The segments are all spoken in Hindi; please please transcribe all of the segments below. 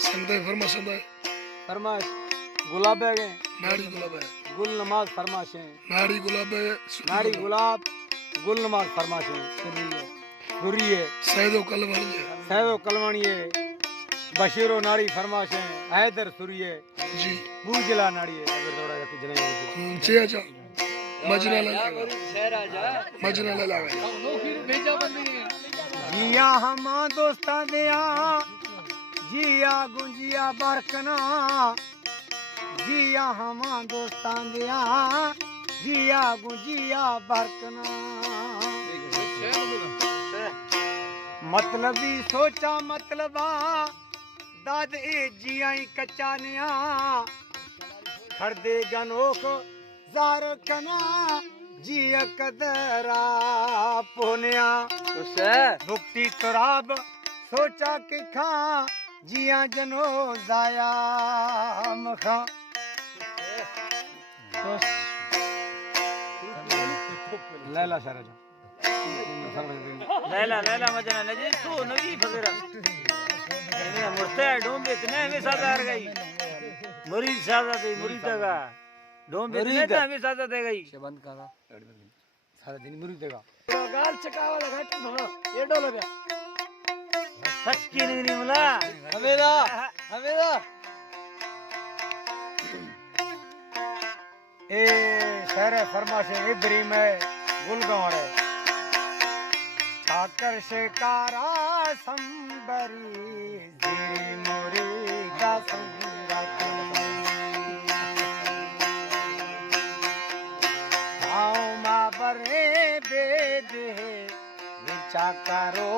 संगते फरमाशंदा फरमाश गुलाब है नाड़ी गुलाब है गुल नमाज फरमाश है नाड़ी गुलाब है नाड़ी गुलाब गुल नमाज फरमाश है दुरी है सैदो कलवानी है सैदो कलवानी है बशीरो नाड़ी फरमाश है हैदर सुरी है जी बूजला नाड़ी है अगर थोड़ा सा जने चे आजा मजना ले मजना ले लावे जिया हम दोस्तां दिया जिया गुंजिया बरकना जिया हम दोस्तां दिया जिया गुंजिया बरकना मतलबी सोचा मतलबा दाद ए जिया ही कच्चा निया खड़दे गनोख जार कना जिया कदरा पोनिया भुक्ति तराब सोचा के खा जिया जनो जाया मखा लैला शरा जो लैला लैला मजना लजे तू नवी फकरा ये मुर्ते ढूंढ इतने में सादा कर गई मुरीद सादा दे मुरीद का ढूंढ इतने तो हमें सादा दे गई बंद करा सारा दिन मुरी देगा गाल चकावा लगा थोड़ा ये डोल गया सच्ची नहीं मुला हमेदा ए शहर फरमाश इधरी में गुलगांव रे ठाकर शिकारा संबरी जी मोरी का संगत बरे बेद है विचा करो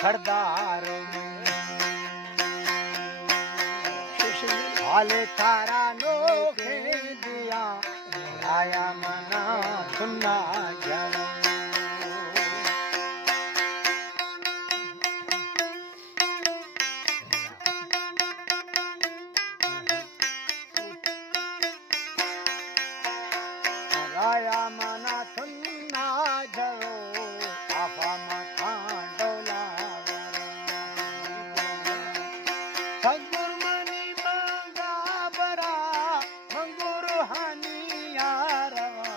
सरदार हाले तारा नोखे दिया आया मना सुनना जरा आया मना सुनना जरो आपा मथा डोला सगुर मनी मंगा बरा मंगुर हानिया रवा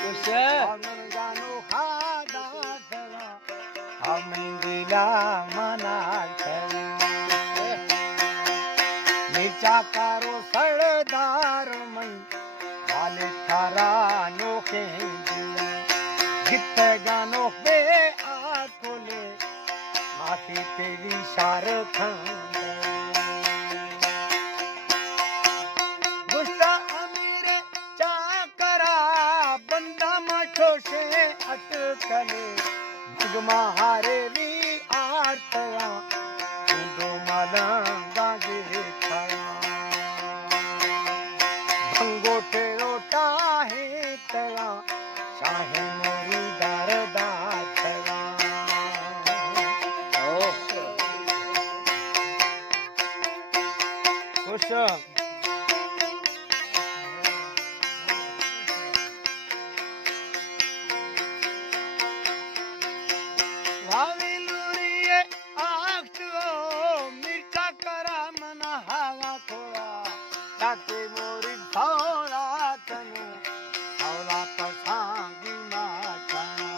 हमन गानो खादा चला हम दिला मना चला नीचा करो सरदार मई हाले थारा नोखे दिया गीत गानो पे आकोले माफी तेरी शार गुस्सा अमीरे चाकरा बंदा मठो से अटकले भगमा हारे ली आरतया दो मलंगा देखा भंगोटे रोटा है तेरा शाहे मोरी दरदा तेरा खुश भावी लुरिए आखो मिर्चा करा मना हवा थोड़ा ताके मोरी थोड़ा तनु थोड़ा पसांगी माचना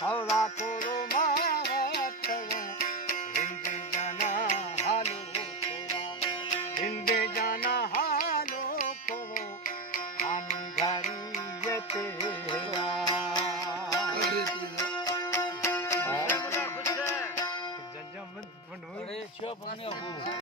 थोड़ा कोरो मारे तनु हिंदे जाना हालो कोरा हिंदे जाना हालो कोरो हम घरी ये तेरा जज्जा मत बनो